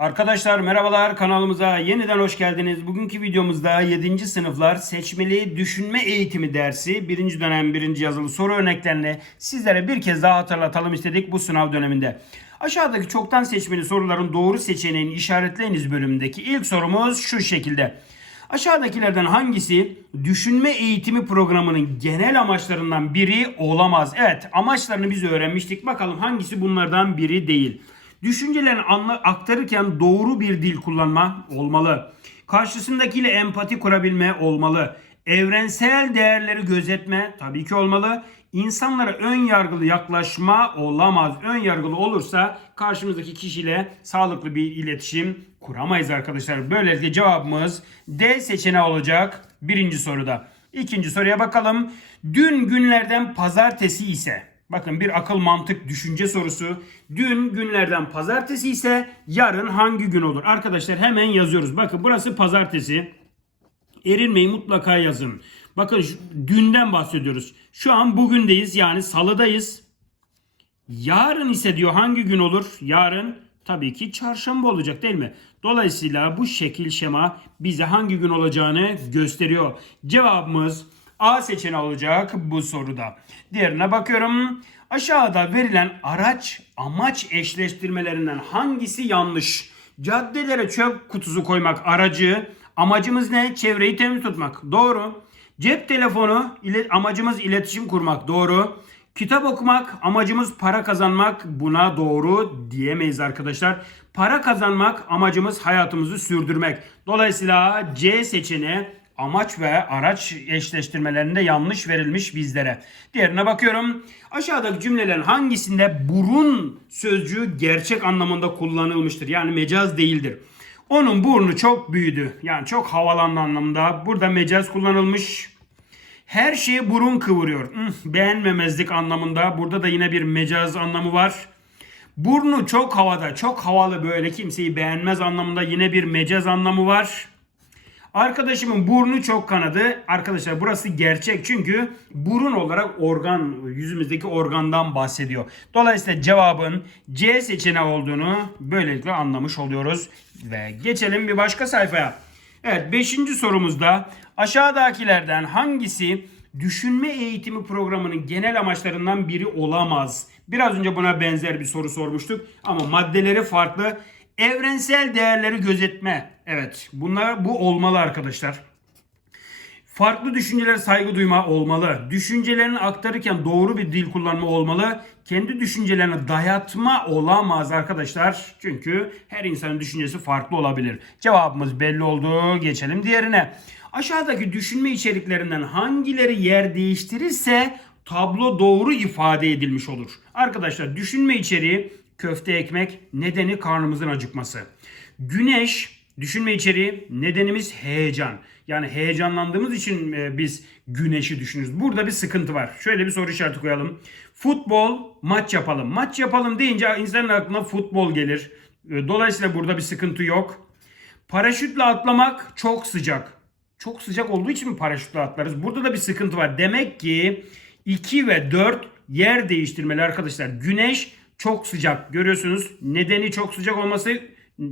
Arkadaşlar merhabalar kanalımıza yeniden hoş geldiniz. Bugünkü videomuzda 7. sınıflar seçmeli düşünme eğitimi dersi 1. dönem 1. yazılı soru örneklerini sizlere bir kez daha hatırlatalım istedik bu sınav döneminde. Aşağıdaki çoktan seçmeli soruların doğru seçeneğini işaretleyiniz bölümündeki ilk sorumuz şu şekilde. Aşağıdakilerden hangisi düşünme eğitimi programının genel amaçlarından biri olamaz? Evet amaçlarını biz öğrenmiştik. Bakalım hangisi bunlardan biri değil. Düşüncelerini aktarırken doğru bir dil kullanma olmalı. Karşısındakiyle empati kurabilme olmalı. Evrensel değerleri gözetme tabii ki olmalı. İnsanlara ön yargılı yaklaşma olamaz. Ön yargılı olursa karşımızdaki kişiyle sağlıklı bir iletişim kuramayız arkadaşlar. Böylelikle cevabımız D seçeneği olacak birinci soruda. İkinci soruya bakalım. Dün günlerden pazartesi ise Bakın bir akıl mantık düşünce sorusu. Dün günlerden pazartesi ise yarın hangi gün olur? Arkadaşlar hemen yazıyoruz. Bakın burası pazartesi. Erinmeyi mutlaka yazın. Bakın şu, dünden bahsediyoruz. Şu an bugündeyiz yani salıdayız. Yarın ise diyor hangi gün olur? Yarın tabii ki çarşamba olacak değil mi? Dolayısıyla bu şekil şema bize hangi gün olacağını gösteriyor. Cevabımız A seçeneği olacak bu soruda. Diğerine bakıyorum. Aşağıda verilen araç amaç eşleştirmelerinden hangisi yanlış? Caddelere çöp kutusu koymak aracı. Amacımız ne? Çevreyi temiz tutmak. Doğru. Cep telefonu ile amacımız iletişim kurmak. Doğru. Kitap okumak amacımız para kazanmak buna doğru diyemeyiz arkadaşlar. Para kazanmak amacımız hayatımızı sürdürmek. Dolayısıyla C seçeneği amaç ve araç eşleştirmelerinde yanlış verilmiş bizlere. Diğerine bakıyorum. Aşağıdaki cümlelerin hangisinde burun sözcüğü gerçek anlamında kullanılmıştır? Yani mecaz değildir. Onun burnu çok büyüdü. Yani çok havalandı anlamında. Burada mecaz kullanılmış. Her şeye burun kıvırıyor. Beğenmemezlik anlamında. Burada da yine bir mecaz anlamı var. Burnu çok havada, çok havalı böyle kimseyi beğenmez anlamında yine bir mecaz anlamı var. Arkadaşımın burnu çok kanadı. Arkadaşlar burası gerçek çünkü burun olarak organ, yüzümüzdeki organdan bahsediyor. Dolayısıyla cevabın C seçeneği olduğunu böylelikle anlamış oluyoruz. Ve geçelim bir başka sayfaya. Evet 5. sorumuzda aşağıdakilerden hangisi düşünme eğitimi programının genel amaçlarından biri olamaz? Biraz önce buna benzer bir soru sormuştuk ama maddeleri farklı. Evrensel değerleri gözetme. Evet bunlar bu olmalı arkadaşlar. Farklı düşüncelere saygı duyma olmalı. Düşüncelerini aktarırken doğru bir dil kullanma olmalı. Kendi düşüncelerini dayatma olamaz arkadaşlar. Çünkü her insanın düşüncesi farklı olabilir. Cevabımız belli oldu. Geçelim diğerine. Aşağıdaki düşünme içeriklerinden hangileri yer değiştirirse tablo doğru ifade edilmiş olur. Arkadaşlar düşünme içeriği köfte ekmek nedeni karnımızın acıkması. Güneş düşünme içeriği nedenimiz heyecan. Yani heyecanlandığımız için e, biz güneşi düşünürüz. Burada bir sıkıntı var. Şöyle bir soru işareti koyalım. Futbol maç yapalım. Maç yapalım deyince insanın aklına futbol gelir. E, Dolayısıyla burada bir sıkıntı yok. Paraşütle atlamak çok sıcak. Çok sıcak olduğu için mi paraşütle atlarız? Burada da bir sıkıntı var. Demek ki 2 ve 4 yer değiştirmeli arkadaşlar. Güneş çok sıcak. Görüyorsunuz nedeni çok sıcak olması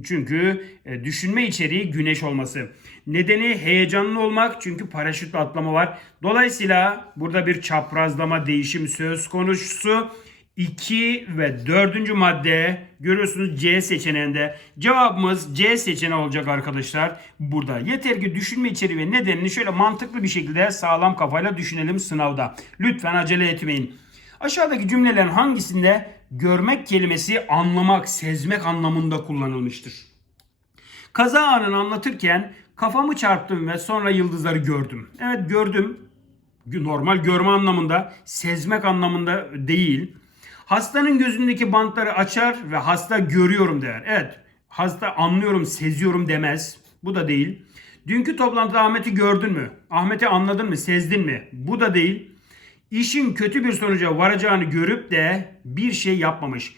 çünkü e, düşünme içeriği güneş olması. Nedeni heyecanlı olmak çünkü paraşütle atlama var. Dolayısıyla burada bir çaprazlama değişim söz konusu. 2 ve 4. madde görüyorsunuz C seçeneğinde. Cevabımız C seçeneği olacak arkadaşlar. Burada yeter ki düşünme içeriği ve nedenini şöyle mantıklı bir şekilde sağlam kafayla düşünelim sınavda. Lütfen acele etmeyin. Aşağıdaki cümlelerin hangisinde görmek kelimesi anlamak, sezmek anlamında kullanılmıştır? Kaza anını anlatırken kafamı çarptım ve sonra yıldızları gördüm. Evet gördüm. Normal görme anlamında, sezmek anlamında değil. Hastanın gözündeki bantları açar ve hasta görüyorum der. Evet, hasta anlıyorum, seziyorum demez. Bu da değil. Dünkü toplantıda Ahmet'i gördün mü? Ahmet'i anladın mı, sezdin mi? Bu da değil. İşin kötü bir sonuca varacağını görüp de bir şey yapmamış.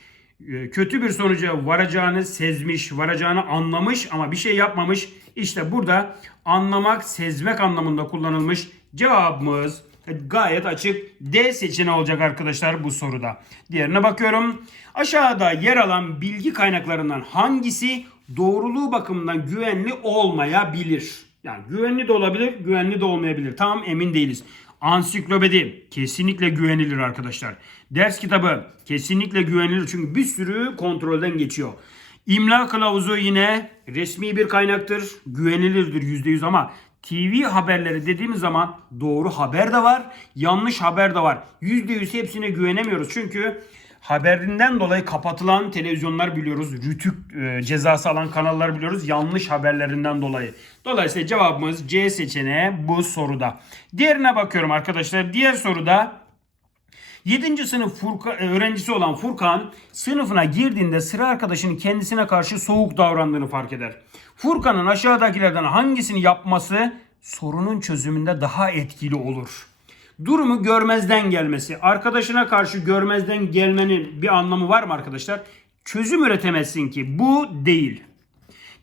Ee, Kötü bir sonuca varacağını sezmiş, varacağını anlamış ama bir şey yapmamış. İşte burada anlamak, sezmek anlamında kullanılmış. Cevabımız gayet açık. D seçeneği olacak arkadaşlar bu soruda. Diğerine bakıyorum. Aşağıda yer alan bilgi kaynaklarından hangisi doğruluğu bakımından güvenli olmayabilir. Yani güvenli de olabilir, güvenli de olmayabilir. Tam emin değiliz. Ansiklopedi kesinlikle güvenilir arkadaşlar. Ders kitabı kesinlikle güvenilir çünkü bir sürü kontrolden geçiyor. İmla kılavuzu yine resmi bir kaynaktır. Güvenilirdir %100 ama TV haberleri dediğimiz zaman doğru haber de var, yanlış haber de var. %100 hepsine güvenemiyoruz. Çünkü haberinden dolayı kapatılan televizyonlar biliyoruz. Rütük e, cezası alan kanallar biliyoruz. Yanlış haberlerinden dolayı. Dolayısıyla cevabımız C seçeneği bu soruda. Diğerine bakıyorum arkadaşlar. Diğer soruda 7. sınıf Furka, e, öğrencisi olan Furkan sınıfına girdiğinde sıra arkadaşının kendisine karşı soğuk davrandığını fark eder. Furkan'ın aşağıdakilerden hangisini yapması sorunun çözümünde daha etkili olur. Durumu görmezden gelmesi. Arkadaşına karşı görmezden gelmenin bir anlamı var mı arkadaşlar? Çözüm üretemezsin ki. Bu değil.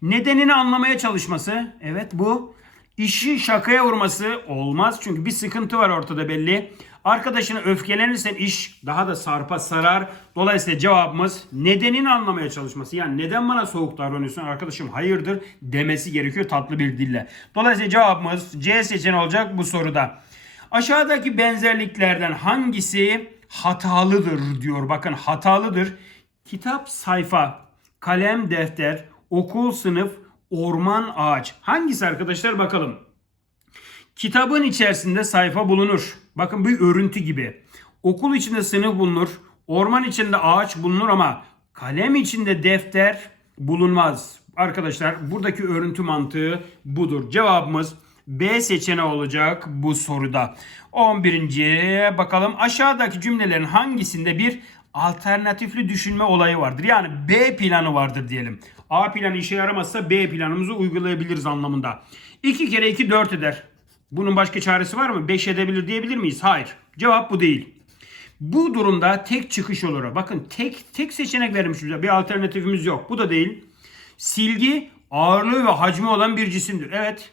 Nedenini anlamaya çalışması. Evet bu. İşi şakaya vurması olmaz. Çünkü bir sıkıntı var ortada belli. Arkadaşına öfkelenirsen iş daha da sarpa sarar. Dolayısıyla cevabımız nedenini anlamaya çalışması. Yani neden bana soğuk davranıyorsun arkadaşım hayırdır demesi gerekiyor tatlı bir dille. Dolayısıyla cevabımız C seçeneği olacak bu soruda. Aşağıdaki benzerliklerden hangisi hatalıdır diyor. Bakın hatalıdır. Kitap, sayfa, kalem, defter, okul, sınıf, orman, ağaç. Hangisi arkadaşlar bakalım. Kitabın içerisinde sayfa bulunur. Bakın bir örüntü gibi. Okul içinde sınıf bulunur. Orman içinde ağaç bulunur ama kalem içinde defter bulunmaz. Arkadaşlar buradaki örüntü mantığı budur. Cevabımız B seçeneği olacak bu soruda. 11. bakalım aşağıdaki cümlelerin hangisinde bir alternatifli düşünme olayı vardır. Yani B planı vardır diyelim. A planı işe yaramazsa B planımızı uygulayabiliriz anlamında. 2 kere 2 4 eder. Bunun başka çaresi var mı? 5 edebilir diyebilir miyiz? Hayır. Cevap bu değil. Bu durumda tek çıkış olur. Bakın tek tek seçenek vermiş bize. Bir alternatifimiz yok. Bu da değil. Silgi ağırlığı ve hacmi olan bir cisimdir. Evet.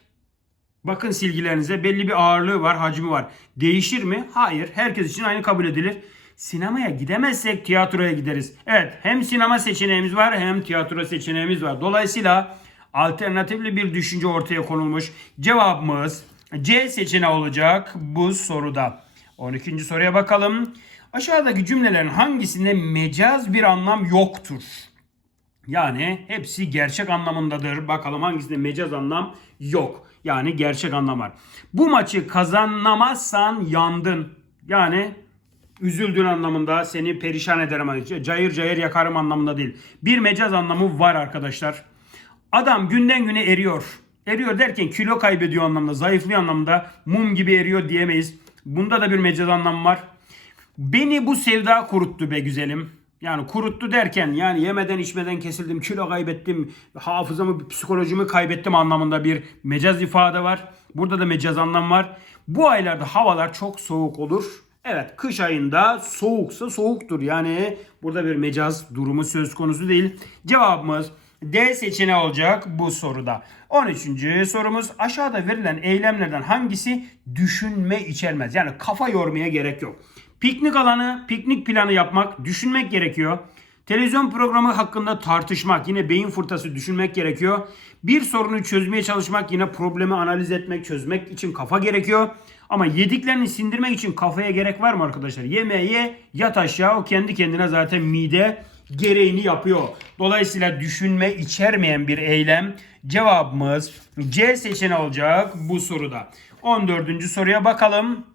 Bakın silgilerinize belli bir ağırlığı var, hacmi var. Değişir mi? Hayır. Herkes için aynı kabul edilir. Sinemaya gidemezsek tiyatroya gideriz. Evet, hem sinema seçeneğimiz var hem tiyatro seçeneğimiz var. Dolayısıyla alternatifli bir düşünce ortaya konulmuş. Cevabımız C seçeneği olacak bu soruda. 12. soruya bakalım. Aşağıdaki cümlelerin hangisinde mecaz bir anlam yoktur? Yani hepsi gerçek anlamındadır. Bakalım hangisinde mecaz anlam yok. Yani gerçek anlam var. Bu maçı kazanamazsan yandın. Yani üzüldüğün anlamında seni perişan ederim. Cayır cayır yakarım anlamında değil. Bir mecaz anlamı var arkadaşlar. Adam günden güne eriyor. Eriyor derken kilo kaybediyor anlamda, zayıflıyor anlamda, mum gibi eriyor diyemeyiz. Bunda da bir mecaz anlamı var. Beni bu sevda kuruttu be güzelim. Yani kuruttu derken yani yemeden içmeden kesildim, kilo kaybettim, hafızamı, psikolojimi kaybettim anlamında bir mecaz ifade var. Burada da mecaz anlam var. Bu aylarda havalar çok soğuk olur. Evet kış ayında soğuksa soğuktur. Yani burada bir mecaz durumu söz konusu değil. Cevabımız D seçeneği olacak bu soruda. 13. sorumuz aşağıda verilen eylemlerden hangisi düşünme içermez? Yani kafa yormaya gerek yok. Piknik alanı, piknik planı yapmak, düşünmek gerekiyor. Televizyon programı hakkında tartışmak, yine beyin fırtası düşünmek gerekiyor. Bir sorunu çözmeye çalışmak, yine problemi analiz etmek, çözmek için kafa gerekiyor. Ama yediklerini sindirmek için kafaya gerek var mı arkadaşlar? Yemeğe ye, yat aşağı o kendi kendine zaten mide gereğini yapıyor. Dolayısıyla düşünme içermeyen bir eylem. Cevabımız C seçeneği olacak bu soruda. 14. soruya bakalım.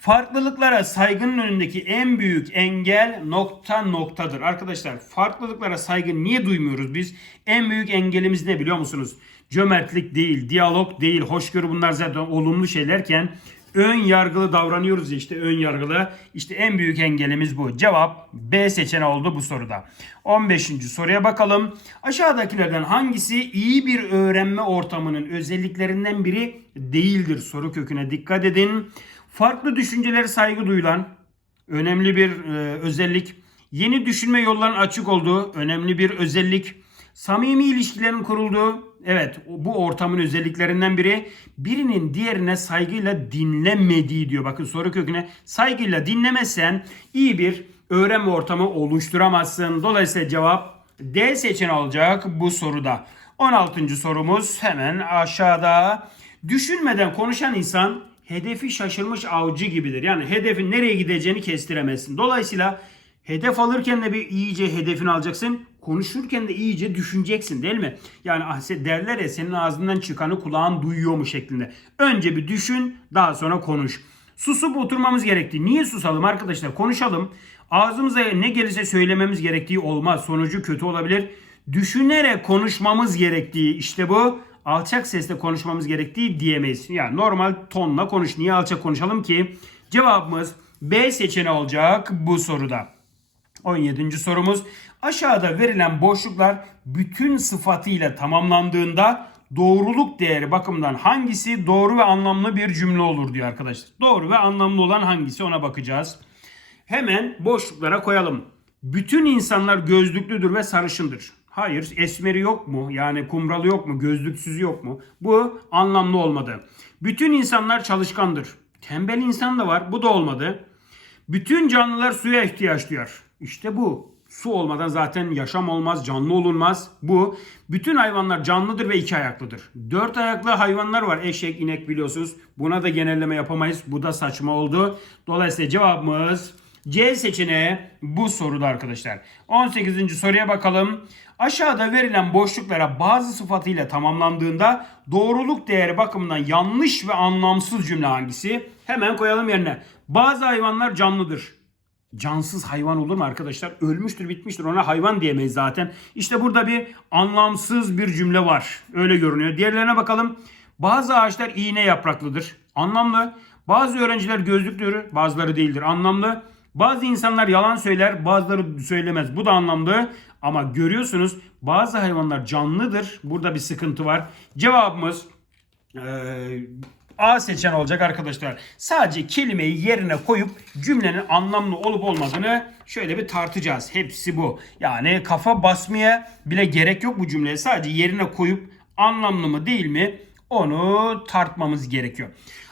Farklılıklara saygının önündeki en büyük engel nokta noktadır. Arkadaşlar farklılıklara saygı niye duymuyoruz biz? En büyük engelimiz ne biliyor musunuz? Cömertlik değil, diyalog değil, hoşgörü bunlar zaten olumlu şeylerken ön yargılı davranıyoruz işte ön yargılı. İşte en büyük engelimiz bu. Cevap B seçeneği oldu bu soruda. 15. soruya bakalım. Aşağıdakilerden hangisi iyi bir öğrenme ortamının özelliklerinden biri değildir? Soru köküne dikkat edin. Farklı düşüncelere saygı duyulan önemli bir e, özellik. Yeni düşünme yollarının açık olduğu önemli bir özellik. Samimi ilişkilerin kurulduğu evet bu ortamın özelliklerinden biri. Birinin diğerine saygıyla dinlemediği diyor. Bakın soru köküne saygıyla dinlemezsen iyi bir öğrenme ortamı oluşturamazsın. Dolayısıyla cevap D seçeneği olacak bu soruda. 16. sorumuz hemen aşağıda. Düşünmeden konuşan insan hedefi şaşırmış avcı gibidir. Yani hedefin nereye gideceğini kestiremezsin. Dolayısıyla hedef alırken de bir iyice hedefini alacaksın. Konuşurken de iyice düşüneceksin değil mi? Yani ah, derler ya senin ağzından çıkanı kulağın duyuyor mu şeklinde. Önce bir düşün daha sonra konuş. Susup oturmamız gerektiği. Niye susalım arkadaşlar? Konuşalım. Ağzımıza ne gelirse söylememiz gerektiği olmaz. Sonucu kötü olabilir. Düşünerek konuşmamız gerektiği işte bu. Alçak sesle konuşmamız gerektiği diyemeyiz. Yani normal tonla konuş. Niye alçak konuşalım ki? Cevabımız B seçeneği olacak bu soruda. 17. sorumuz. Aşağıda verilen boşluklar bütün sıfatıyla tamamlandığında doğruluk değeri bakımından hangisi doğru ve anlamlı bir cümle olur diyor arkadaşlar. Doğru ve anlamlı olan hangisi ona bakacağız. Hemen boşluklara koyalım. Bütün insanlar gözlüklüdür ve sarışındır. Hayır, esmeri yok mu? Yani kumralı yok mu? Gözlüksüzü yok mu? Bu anlamlı olmadı. Bütün insanlar çalışkandır. Tembel insan da var. Bu da olmadı. Bütün canlılar suya ihtiyaç duyar. İşte bu. Su olmadan zaten yaşam olmaz, canlı olunmaz. Bu. Bütün hayvanlar canlıdır ve iki ayaklıdır. Dört ayaklı hayvanlar var. Eşek, inek biliyorsunuz. Buna da genelleme yapamayız. Bu da saçma oldu. Dolayısıyla cevabımız C seçeneği bu soruda arkadaşlar. 18. soruya bakalım. Aşağıda verilen boşluklara bazı sıfatıyla tamamlandığında doğruluk değeri bakımından yanlış ve anlamsız cümle hangisi? Hemen koyalım yerine. Bazı hayvanlar canlıdır. Cansız hayvan olur mu arkadaşlar? Ölmüştür, bitmiştir. Ona hayvan diyemeyiz zaten. İşte burada bir anlamsız bir cümle var. Öyle görünüyor. Diğerlerine bakalım. Bazı ağaçlar iğne yapraklıdır. Anlamlı. Bazı öğrenciler gözlüklüdür. Bazıları değildir. Anlamlı. Bazı insanlar yalan söyler, bazıları söylemez. Bu da anlamlı. Ama görüyorsunuz bazı hayvanlar canlıdır. Burada bir sıkıntı var. Cevabımız ee, A seçen olacak arkadaşlar. Sadece kelimeyi yerine koyup cümlenin anlamlı olup olmadığını şöyle bir tartacağız. Hepsi bu. Yani kafa basmaya bile gerek yok bu cümleye. Sadece yerine koyup anlamlı mı değil mi onu tartmamız gerekiyor.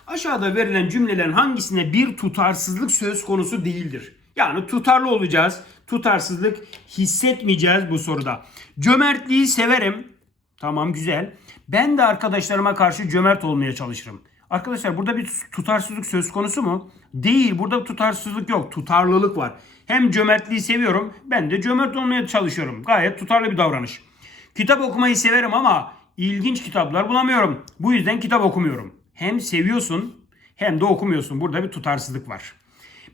Aşağıda verilen cümlelerin hangisinde bir tutarsızlık söz konusu değildir? Yani tutarlı olacağız. Tutarsızlık hissetmeyeceğiz bu soruda. Cömertliği severim. Tamam güzel. Ben de arkadaşlarıma karşı cömert olmaya çalışırım. Arkadaşlar burada bir tutarsızlık söz konusu mu? Değil. Burada tutarsızlık yok. Tutarlılık var. Hem cömertliği seviyorum. Ben de cömert olmaya çalışıyorum. Gayet tutarlı bir davranış. Kitap okumayı severim ama ilginç kitaplar bulamıyorum. Bu yüzden kitap okumuyorum. Hem seviyorsun hem de okumuyorsun. Burada bir tutarsızlık var.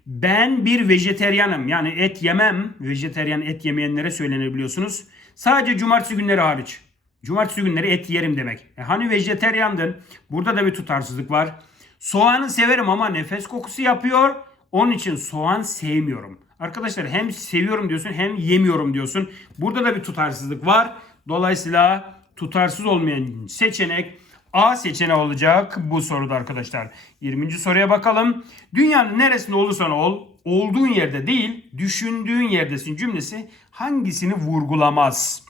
Ben bir vejeteryanım. Yani et yemem. Vejeteryan et yemeyenlere söylenir biliyorsunuz. Sadece cumartesi günleri hariç. Cumartesi günleri et yerim demek. E hani vejeteryandın? Burada da bir tutarsızlık var. Soğanı severim ama nefes kokusu yapıyor. Onun için soğan sevmiyorum. Arkadaşlar hem seviyorum diyorsun hem yemiyorum diyorsun. Burada da bir tutarsızlık var. Dolayısıyla tutarsız olmayan seçenek A seçeneği olacak bu soruda arkadaşlar. 20. soruya bakalım. Dünyanın neresinde olursan ol, olduğun yerde değil, düşündüğün yerdesin cümlesi hangisini vurgulamaz?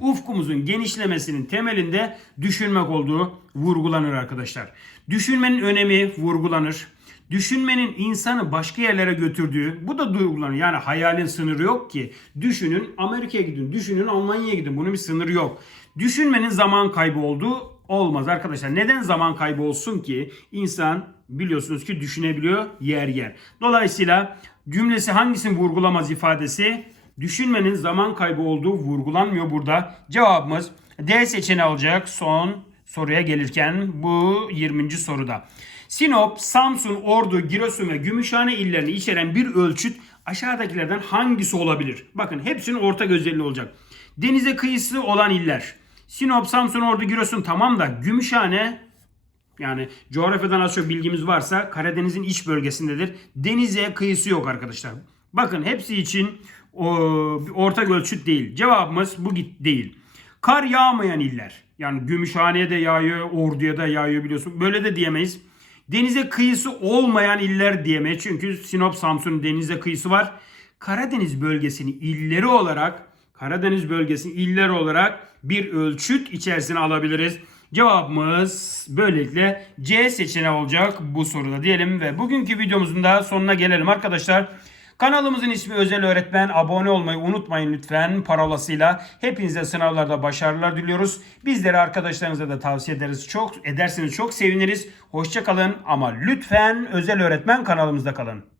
ufkumuzun genişlemesinin temelinde düşünmek olduğu vurgulanır arkadaşlar. Düşünmenin önemi vurgulanır. Düşünmenin insanı başka yerlere götürdüğü bu da duygulanır. Yani hayalin sınırı yok ki. Düşünün Amerika'ya gidin, düşünün Almanya'ya gidin. Bunun bir sınırı yok. Düşünmenin zaman kaybı olduğu olmaz arkadaşlar. Neden zaman kaybı olsun ki? İnsan biliyorsunuz ki düşünebiliyor yer yer. Dolayısıyla cümlesi hangisini vurgulamaz ifadesi düşünmenin zaman kaybı olduğu vurgulanmıyor burada. Cevabımız D seçeneği olacak son soruya gelirken bu 20. soruda. Sinop, Samsun, Ordu, Giresun ve Gümüşhane illerini içeren bir ölçüt aşağıdakilerden hangisi olabilir? Bakın hepsinin ortak özelliği olacak. Denize kıyısı olan iller. Sinop, Samsun, Ordu, Giresun tamam da Gümüşhane yani coğrafyadan az çok bilgimiz varsa Karadeniz'in iç bölgesindedir. Denize kıyısı yok arkadaşlar. Bakın hepsi için o, ortak ölçüt değil. Cevabımız bu git değil. Kar yağmayan iller. Yani Gümüşhane'ye de yağıyor, Ordu'ya da yağıyor biliyorsun. Böyle de diyemeyiz. Denize kıyısı olmayan iller diyemeyiz. Çünkü Sinop, Samsun denize kıyısı var. Karadeniz bölgesini illeri olarak Karadeniz bölgesini iller olarak bir ölçüt içerisine alabiliriz. Cevabımız böylelikle C seçeneği olacak bu soruda diyelim ve bugünkü videomuzun da sonuna gelelim arkadaşlar. Kanalımızın ismi Özel Öğretmen. Abone olmayı unutmayın lütfen parolasıyla. Hepinize sınavlarda başarılar diliyoruz. Bizleri arkadaşlarınıza da tavsiye ederiz. Çok ederseniz çok seviniriz. Hoşça ama lütfen Özel Öğretmen kanalımızda kalın.